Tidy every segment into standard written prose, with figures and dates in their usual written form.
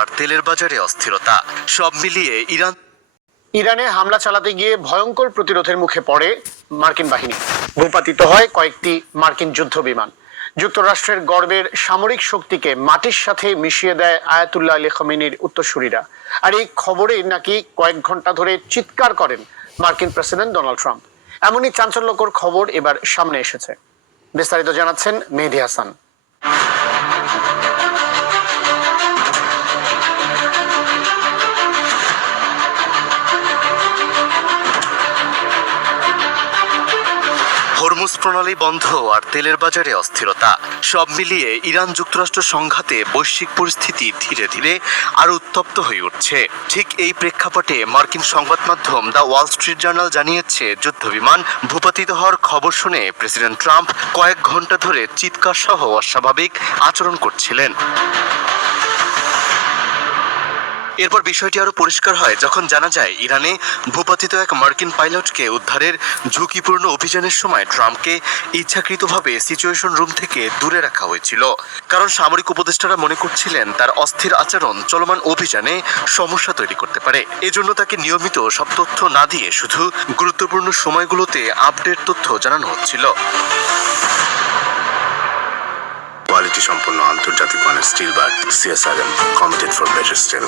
আর তেলের বাজারে অস্থিরতা, সব মিলিয়ে ইরানে হামলা চালাতে গিয়ে ভয়ঙ্কর প্রতিরোধের মুখে পড়ে মার্কিন বাহিনী। ভূপাতিত হয় কয়েকটি মার্কিন যুদ্ধ বিমান। যুক্তরাষ্ট্রের গর্বের সামরিক শক্তিকে মাটির সাথে মিশিয়ে দেয় আয়াতুল্লাহ আলী খমেনির উত্তরসূরিরা। আর এই খবরে নাকি কয়েক ঘন্টা ধরে চিৎকার করেন মার্কিন প্রেসিডেন্ট ডোনাল্ড ট্রাম্প। এমনই চাঞ্চল্যকর খবর এবার সামনে এসেছে। বিস্তারিত জানাচ্ছেন মেহেদী হাসান। হরমুজ প্রণালী বন্ধ আর তেলের বাজারে অস্থিরতা, সব মিলিয়ে ইরান যুক্তরাষ্ট্র সংঘাতে বৈশ্বিক পরিস্থিতি ধীরে ধীরে আরো উত্তপ্ত হয়ে উঠছে। ঠিক এই প্রেক্ষাপটে মার্কিন সংবাদ মাধ্যম দ্য ওয়াল স্ট্রিট জার্নাল জানিয়েছে, যুদ্ধবিমান ভূপাতিত হওয়ার খবর শুনে প্রেসিডেন্ট ট্রাম্প কয়েক ঘন্টা ধরে চিৎকার সহ অস্বাভাবিক আচরণ করছিলেন। এরপর বিষয়টি আরো পরিষ্কার হয় যখন জানা যায় ইরানে ভূপাতিত এক মার্কিন পাইলটকে উদ্ধারের ঝুঁকিপূর্ণ অভিযানের সময় ট্রাম্পকে ইচ্ছাকৃতভাবে সিচুয়েশন রুম থেকে দূরে রাখা হয়েছিল। কারণ সামরিক উপদেষ্টারা মনে করছিলেন তার অস্থির আচরণ চলমান অভিযানে সমস্যা তৈরি করতে পারে। এজন্য তাকে নিয়মিত সব তথ্য না দিয়ে শুধু গুরুত্বপূর্ণ সময়গুলোতে আপডেট তথ্য জানানো হচ্ছিল। কোয়ালিটি সম্পন্ন আন্তর্জাতিক মানের still bar CSRM, committed for better still.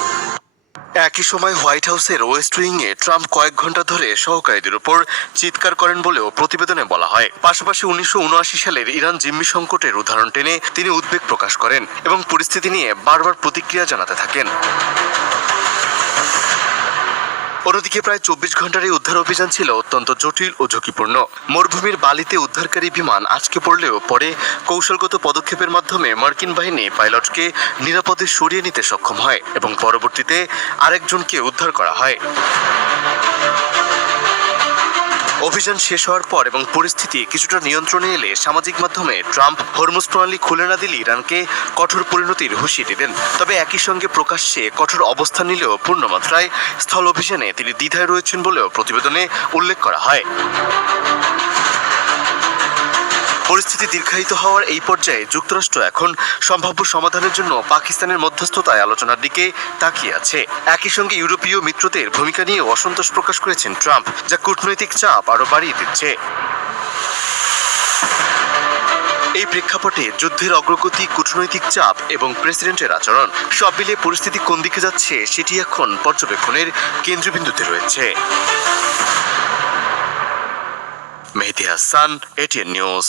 একই সময় হোয়াইট হাউসের ওয়েস্ট উইংয়ে ট্রাম্প কয়েক ঘন্টা ধরে সহকারীদের উপর চিৎকার করেন বলেও প্রতিবেদনে বলা হয়। পাশাপাশি 1979 সালের ইরান জিম্মি সংকটের উদাহরণ টেনে তিনি উদ্বেগ প্রকাশ করেন এবং পরিস্থিতি নিয়ে বারবার প্রতিক্রিয়া জানাতে থাকেন। অন্যদিকে প্রায় 24 ঘন্টার এই উদ্ধার অভিযান ছিল অত্যন্ত জটিল ও ঝুঁকিপূর্ণ। মরুভূমির বালিতে উদ্ধারকারী বিমান আটকে পড়লেও পরে কৌশলগত পদক্ষেপের মাধ্যমে মার্কিন বাহিনী পাইলটকে নিরাপদে সরিয়ে নিতে সক্ষম হয় এবং পরবর্তীতে আরেকজনকে উদ্ধার করা হয়। অভিযান শেষ হওয়ার পর এবং পরিস্থিতি কিছুটা নিয়ন্ত্রণে এলে সামাজিক মাধ্যমে ট্রাম্প হরমুজ প্রণালী খুলে না দিলে ইরানকে কঠোর পরিণতির হুঁশিয়ারি দেন। তবে একই সঙ্গে প্রকাশ্যে কঠোর অবস্থান নিলেও পূর্ণমাত্রায় স্থল অভিযানে তিনি দ্বিধায় রয়েছেন বলেও প্রতিবেদনে উল্লেখ করা হয়। পরিস্থিতি দীর্ঘায়িত হওয়ার এই পর্যায়ে যুক্তরাষ্ট্র এখন সম্ভাব্য সমাধানের জন্য পাকিস্তানের মধ্যস্থতায় আলোচনার দিকে তাকিয়ে আছে। একই সঙ্গে ইউরোপীয় মিত্রদের ভূমিকা নিয়ে অসন্তোষ প্রকাশ করেছেন ট্রাম্প, যা কূটনৈতিক চাপ আরো বাড়িয়ে দিচ্ছে। এই প্রেক্ষাপটে যুদ্ধের অগ্রগতি, কূটনৈতিক চাপ এবং প্রেসিডেন্টের আচরণ সব মিলিয়ে পরিস্থিতি কোন দিকে যাচ্ছে সেটি এখন পর্যবেক্ষণের কেন্দ্রবিন্দুতে রয়েছে। মেহেদী হাসান, ATN নিউজ।